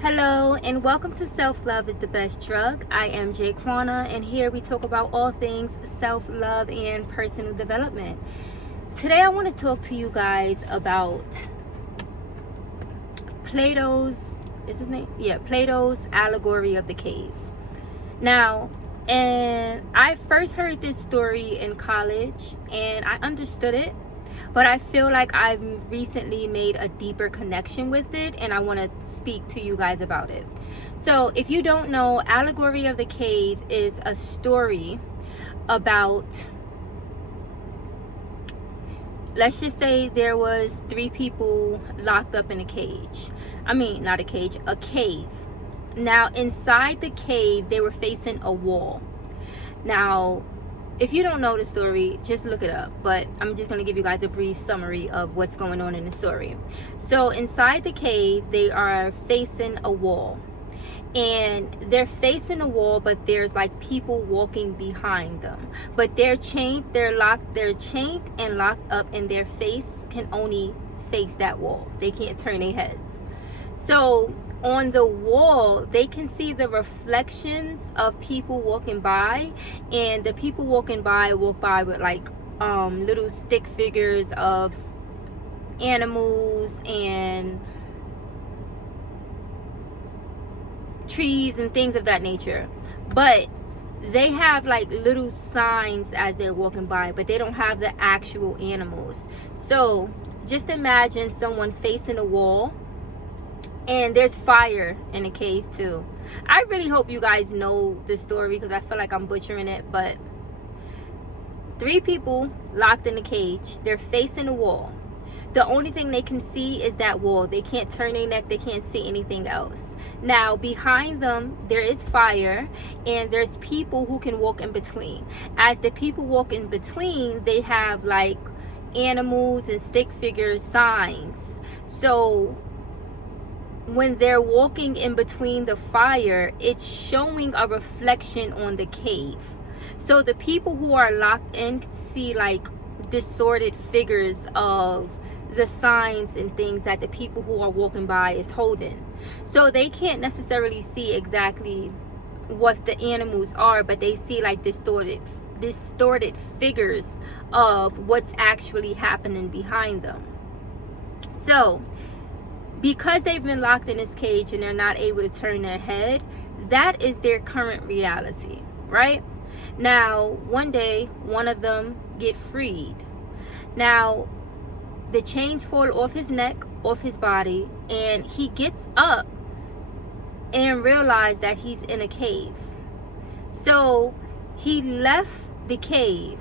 Hello and welcome to Self-Love is the Best Drug. I am Jaquana and here we talk about all things self-love and personal development. Today I want to talk to you guys about Plato's allegory of the cave. Now, and I first heard this story in college and I understood it, but I feel like I've recently made a deeper connection with it and I want to speak to you guys about it. So if you don't know, Allegory of the Cave is a story about, let's just say there was 3 people locked up in a cage. Not a cage, a cave. Now inside the cave they were facing a wall. Now if you don't know the story, just look it up, but I'm just going to give you guys a brief summary of what's going on in the story. So inside the cave, they are facing a wall. And they're facing a wall, but there's like people walking behind them. But they're chained and locked up, and their face can only face that wall. They can't turn their heads. So on the wall they can see the reflections of people walking by, and the people walking by walk by with like little stick figures of animals and trees and things of that nature, but they have like little signs as they're walking by, but they don't have the actual animals. So just imagine someone facing a wall, and there's fire in the cave too. I really hope you guys know the story because I feel like I'm butchering it, but 3 people locked in the cage. They're facing the wall. The only thing they can see is that wall. They can't turn their neck. They can't see anything else. Now behind them there is fire, and there's people who can walk in between. As the people walk in between, they have like animals and stick figure signs. So when they're walking in between the fire, it's showing a reflection on the cave. So the people who are locked in can see like distorted figures of the signs and things that the people who are walking by is holding. So they can't necessarily see exactly what the animals are, but they see like distorted figures of what's actually happening behind them. So because they've been locked in this cage and they're not able to turn their head, that is their current reality, right? Now, one day, one of them get freed. Now, the chains fall off his neck, off his body, and he gets up and realizes that he's in a cave. So he left the cave.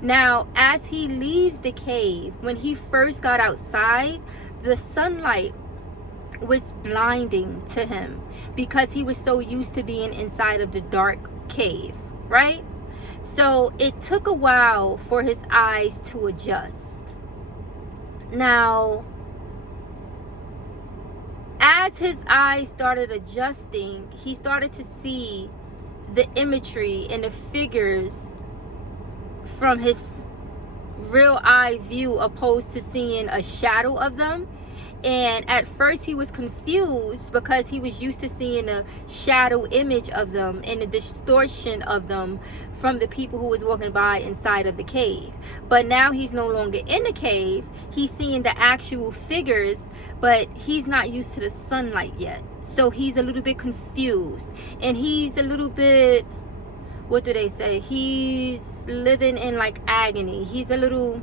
Now, as he leaves the cave, when he first got outside, the sunlight was blinding to him because he was so used to being inside of the dark cave, right? So it took a while for his eyes to adjust. Now, as his eyes started adjusting, he started to see the imagery and the figures from his real eye view, opposed to seeing a shadow of them. And at first he was confused because he was used to seeing a shadow image of them and the distortion of them from the people who was walking by inside of the cave. But now he's no longer in the cave. He's seeing the actual figures, but he's not used to the sunlight yet. So he's a little bit confused, and he's a little bit, what do they say? He's living in like agony. He's a little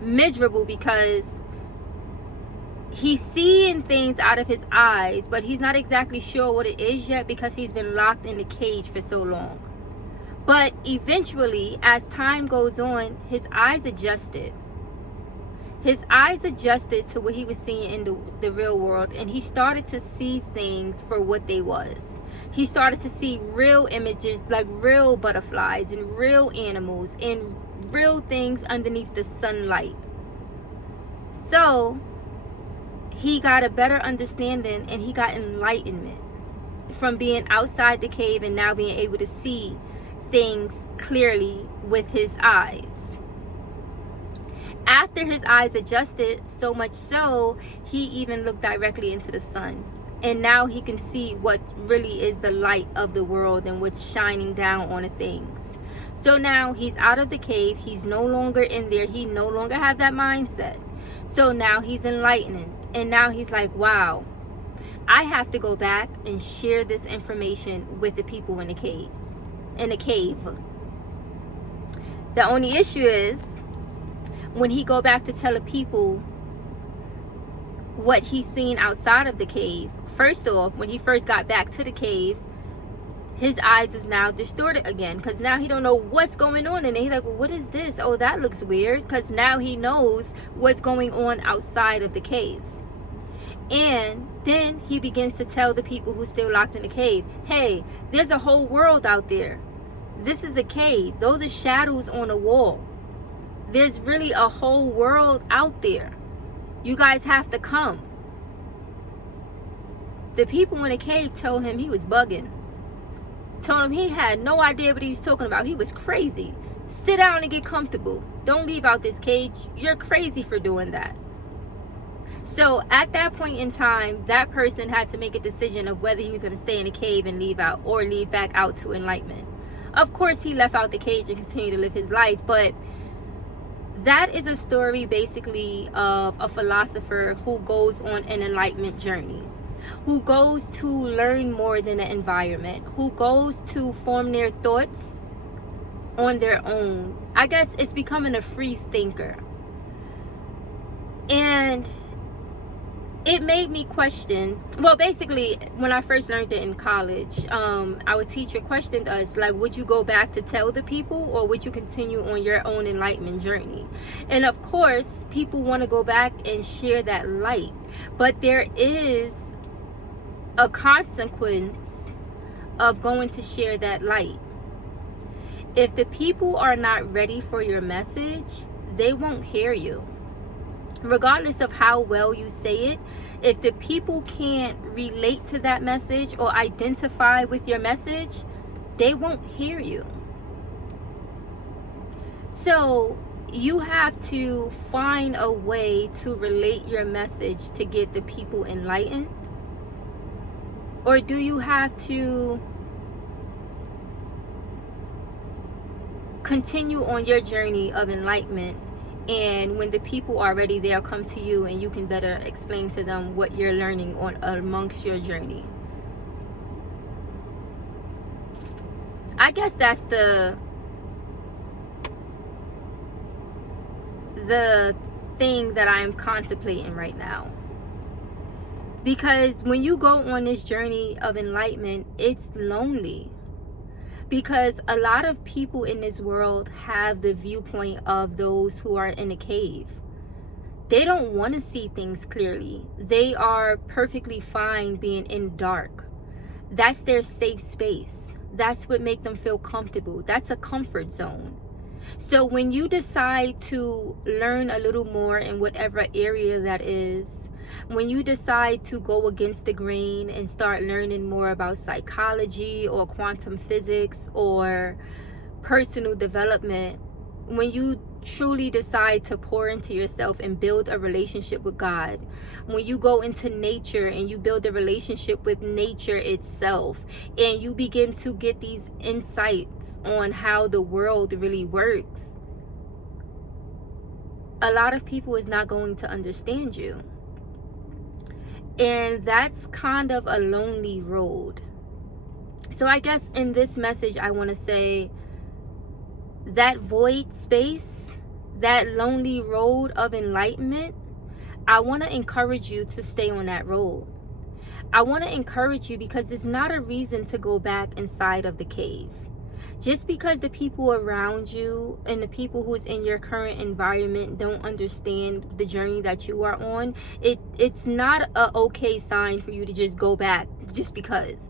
miserable because he's seeing things out of his eyes, but he's not exactly sure what it is yet because he's been locked in the cage for so long. But eventually, as time goes on, his eyes adjusted. His eyes adjusted to what he was seeing in the real world, and he started to see things for what they was. He started to see real images, like real butterflies and real animals and real things underneath the sunlight. So he got a better understanding, and he got enlightenment from being outside the cave and now being able to see things clearly with his eyes. After his eyes adjusted, so much so, he even looked directly into the sun. And now he can see what really is the light of the world and what's shining down on the things. So now he's out of the cave. He's no longer in there. He no longer have that mindset. So now he's enlightened. And now he's like, wow, I have to go back and share this information with the people in the cave. The only issue is when he go back to tell the people what he's seen outside of the cave. First off, when he first got back to the cave, his eyes is now distorted again, because now he don't know what's going on, and he's like, well, what is this? Oh, that looks weird, because now he knows what's going on outside of the cave. And then he begins to tell the people who's still locked in the cave, hey, there's a whole world out there. This is a cave. Those are shadows on a wall. There's really a whole world out there. You guys have to come. The people in the cave told him he was bugging. Told him he had no idea what he was talking about. He was crazy. Sit down and get comfortable. Don't leave out this cage. You're crazy for doing that. So at that point in time, that person had to make a decision of whether he was going to stay in the cave and leave out, or leave back out to enlightenment. Of course, he left out the cage and continued to live his life, but that is a story basically of a philosopher who goes on an enlightenment journey, who goes to learn more than the environment, who goes to form their thoughts on their own. I guess it's becoming a free thinker. And it made me question, well, basically, when I first learned it in college, our teacher questioned us, like, would you go back to tell the people, or would you continue on your own enlightenment journey? And of course, people want to go back and share that light, but there is a consequence of going to share that light. If the people are not ready for your message, they won't hear you. Regardless of how well you say it, if the people can't relate to that message or identify with your message, they won't hear you. So you have to find a way to relate your message to get the people enlightened. Or do you have to continue on your journey of enlightenment, and when the people are ready, they'll come to you and you can better explain to them what you're learning on amongst your journey? I guess that's the thing that I'm contemplating right now. Because when you go on this journey of enlightenment, it's lonely. Because a lot of people in this world have the viewpoint of those who are in a cave. They don't want to see things clearly. They are perfectly fine being in dark. That's their safe space. That's what makes them feel comfortable. That's a comfort zone. So when you decide to learn a little more in whatever area that is, when you decide to go against the grain and start learning more about psychology or quantum physics or personal development, when you truly decide to pour into yourself and build a relationship with God, when you go into nature and you build a relationship with nature itself, and you begin to get these insights on how the world really works, a lot of people is not going to understand you. And that's kind of a lonely road. So I guess in this message, I want to say that void space, that lonely road of enlightenment, I want to encourage you to stay on that road. I want to encourage you because there's not a reason to go back inside of the cave. Just because the people around you and the people who's in your current environment don't understand the journey that you are on, it's not a okay sign for you to just go back just because.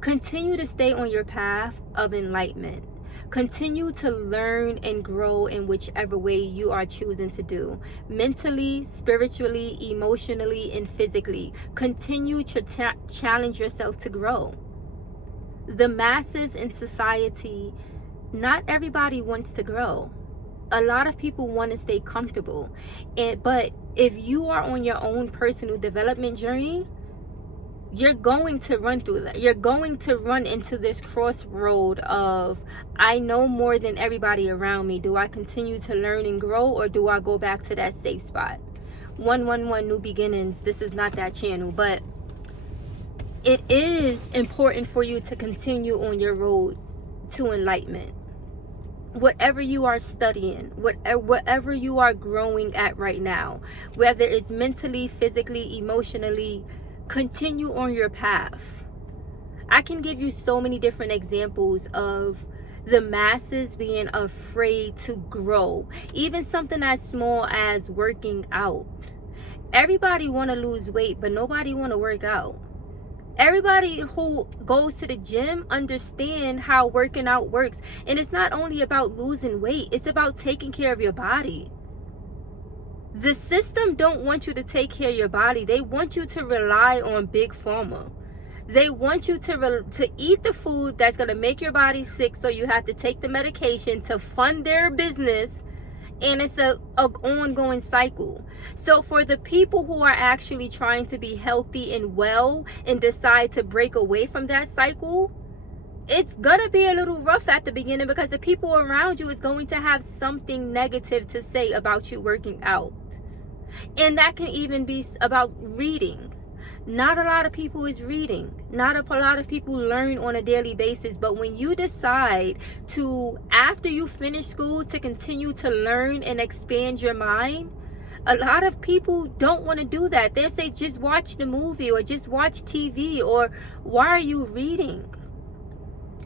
Continue to stay on your path of enlightenment. Continue to learn and grow in whichever way you are choosing to do. Mentally, spiritually, emotionally, and physically. Continue to challenge yourself to grow. The masses in society, not everybody wants to grow. A lot of people want to stay comfortable. But if you are on your own personal development journey, you're going to run through that. You're going to run into this crossroad of, I know more than everybody around me. Do I continue to learn and grow, or do I go back to that safe spot? 111 New Beginnings. This is not that channel, but it is important for you to continue on your road to enlightenment. Whatever you are studying, whatever you are growing at right now, whether it's mentally, physically, emotionally, continue on your path. I can give you so many different examples of the masses being afraid to grow. Even something as small as working out. Everybody want to lose weight, but nobody want to work out. Everybody who goes to the gym understand how working out works. And it's not only about losing weight, it's about taking care of your body. The system don't want you to take care of your body. They want you to rely on big pharma. They want you to eat the food that's going to make your body sick, so you have to take the medication to fund their business. And it's a ongoing cycle. So for the people who are actually trying to be healthy and well and decide to break away from that cycle, it's gonna be a little rough at the beginning, because the people around you is going to have something negative to say about you working out. And that can even be about reading. Not a lot of people is reading. Not a lot of people learn on a daily basis. But when you decide to, after you finish school, to continue to learn and expand your mind, a lot of people don't want to do that. They'll say, just watch the movie, or just watch TV, or why are you reading?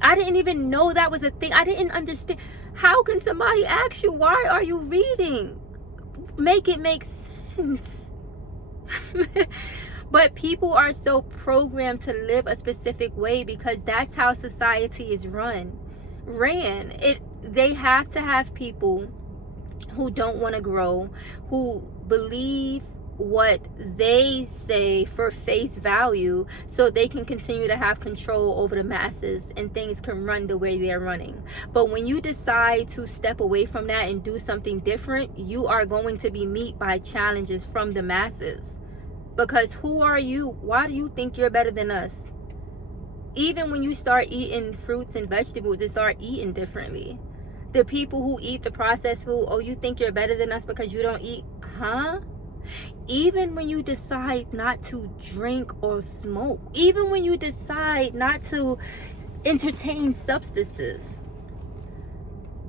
I didn't even know that was a thing. I didn't understand. How can somebody ask you, why are you reading? Make it make sense. But people are so programmed to live a specific way because that's how society is ran. They have to have people who don't want to grow, who believe what they say for face value, so they can continue to have control over the masses and things can run the way they're running. But when you decide to step away from that and do something different, you are going to be met by challenges from the masses. Because who are you? Why do you think you're better than us? Even when you start eating fruits and vegetables, they start eating differently. The people who eat the processed food, oh, you think you're better than us because you don't eat? Huh? Even when you decide not to drink or smoke, even when you decide not to entertain substances,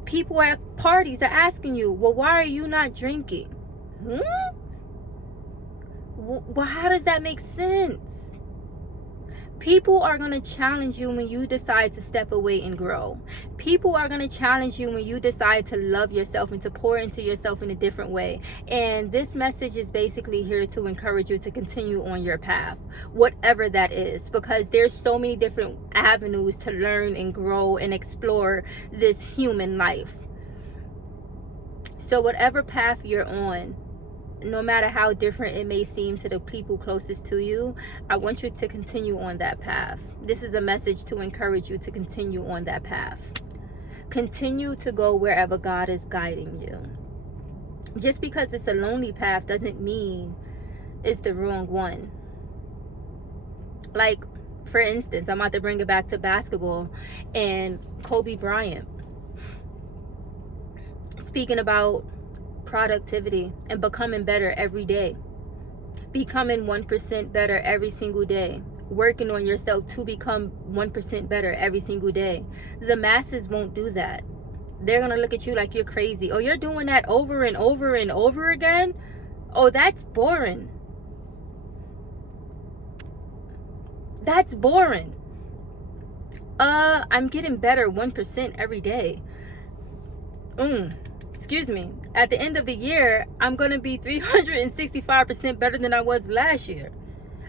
people at parties are asking you, well, why are you not drinking? Well, how does that make sense? People are going to challenge you when you decide to step away and grow. People are going to challenge you when you decide to love yourself and to pour into yourself in a different way. And this message is basically here to encourage you to continue on your path, whatever that is, because there's so many different avenues to learn and grow and explore this human life. So whatever path you're on, no matter how different it may seem to the people closest to you, I want you to continue on that path. This is a message to encourage you to continue on that path. Continue to go wherever God is guiding you. Just because it's a lonely path doesn't mean it's the wrong one. Like, for instance, I'm about to bring it back to basketball and Kobe Bryant. Speaking about productivity and becoming better every day, becoming 1% better every single day, working on yourself to become 1% better every single day. The masses won't do that. They're gonna look at you like you're crazy. Oh, you're doing that over and over and over again? Oh, that's boring. That's boring. I'm getting better 1% every day. Excuse me. At the end of the year, I'm going to be 365% better than I was last year.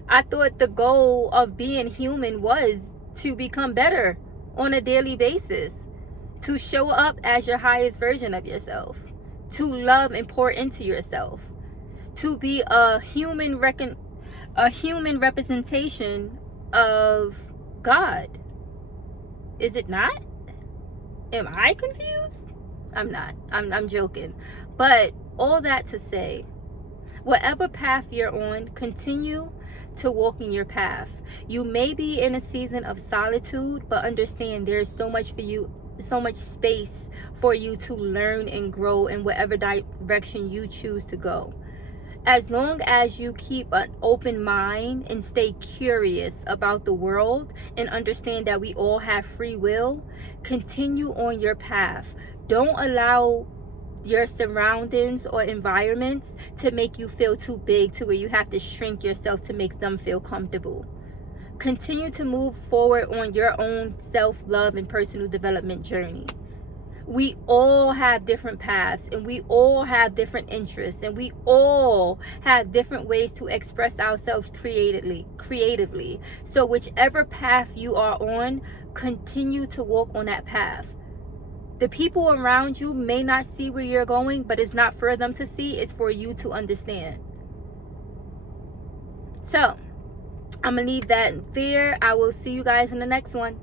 I thought the goal of being human was to become better on a daily basis, to show up as your highest version of yourself, to love and pour into yourself, to be a human representation of God. Is it not? Am I confused? I'm not. I'm joking. But all that to say, Whatever path you're on, continue to walk in your path. You may be in a season of solitude, but understand there is so much for you, so much space for you to learn and grow in whatever direction you choose to go. As long as you keep an open mind and stay curious about the world and understand that we all have free will, continue on your path. Don't allow your surroundings or environments to make you feel too big to where you have to shrink yourself to make them feel comfortable. Continue to move forward on your own self-love and personal development journey. We all have different paths, and we all have different interests, and we all have different ways to express ourselves creatively. So whichever path you are on, continue to walk on that path. The people around you may not see where you're going, but it's not for them to see, it's for you to understand. So I'm gonna leave that there. I will see you guys in the next one.